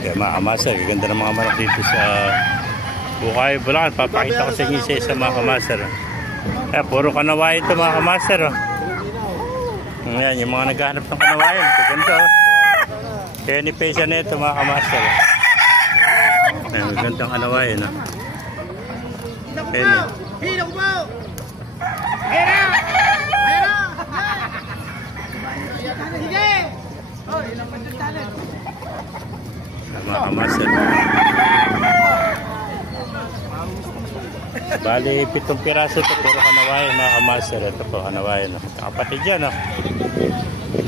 Kaya mga kamaster, gaganda ng mga manok dito sa Bukay, Bulacan. Papakita ko sa inyo isa mga kamaster. Kaya puro kanawayan ito mga kamaster. Ayan, yung mga naghahanap ng kanawayan. Gaganda. Kaya ni Pesa na ito mga kamaster. Ayan, gagandang kanawayan. Ayan. Hilong mo! Ayan na! Ayan na! Sige! Oh, yun ang talent. Mga kamaster. Bali, 7 piraso ito. Puro kanawayan mga kamaster. Ito po, kanawayan. Kapatid yan.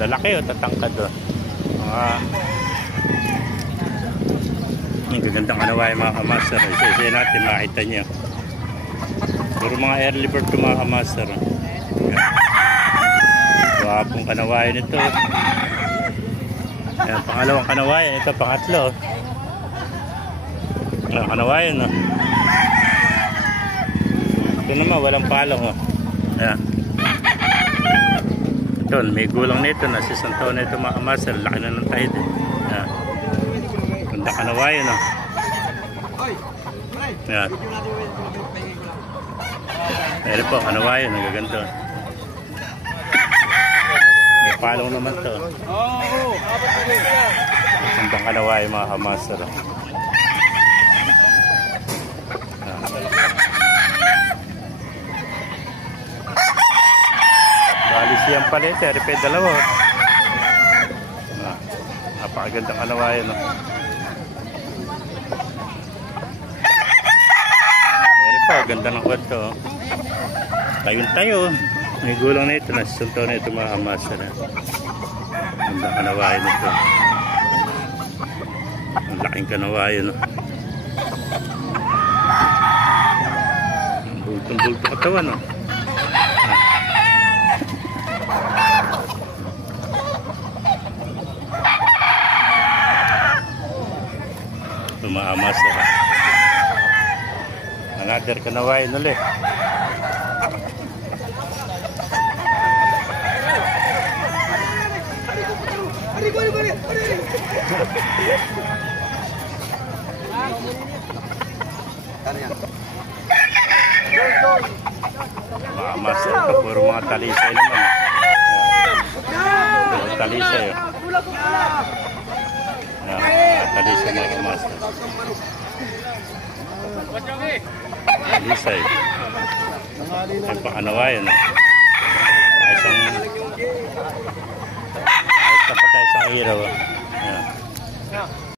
Lalaki o tatangkad. Gagandang kanawayan mga kamaster. Isa-isa natin makita nyo. Puro mga early bird ito mga kamaster. Wapong kanawayan ito. Ayan, pangalawang kanawayan. Ito pangatlo. Ayan, kanawayan. Ito naman walang palong. Ayan. Ito, may gulang nito. Nasisang taon na ito mga kamaster. Laki na ng tahid. Ayan. Ganda kanawayan. Ayan. Meron po, kanawayan, nagaganda. May palong naman to. Gandang kanawayan mga kamaster. Bali siyang palete, repeat dalawa. Napakagandang kanawayan. Meron po, ganda ng kwarto. Tayo. May gulang na ito. Nasisuntaw na ito mga kamaster. Ang kanawayan ito. Ang laking kanawayan. Ang bultong-bultong katawan. Ito mga kamaster. Another kanawayan ulit. Mga master ito, puro mga talisay naman. Puro talisay. Talisay mga master. Talisay. Ito pa kanawayan. Isang tapat tayo sa hiraw.